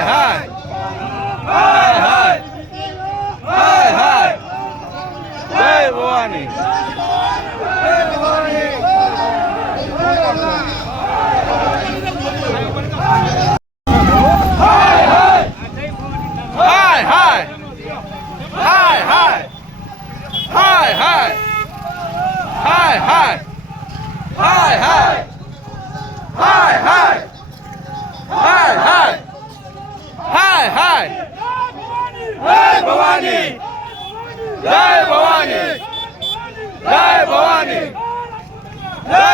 high, high, high, high, high, high, high, high, Hi, hi! Hi, hi! Hi, hi! Hi. Hi, Bawani. Hi, Bawani. Hi, Bawani. Hi, Bawani. Hi,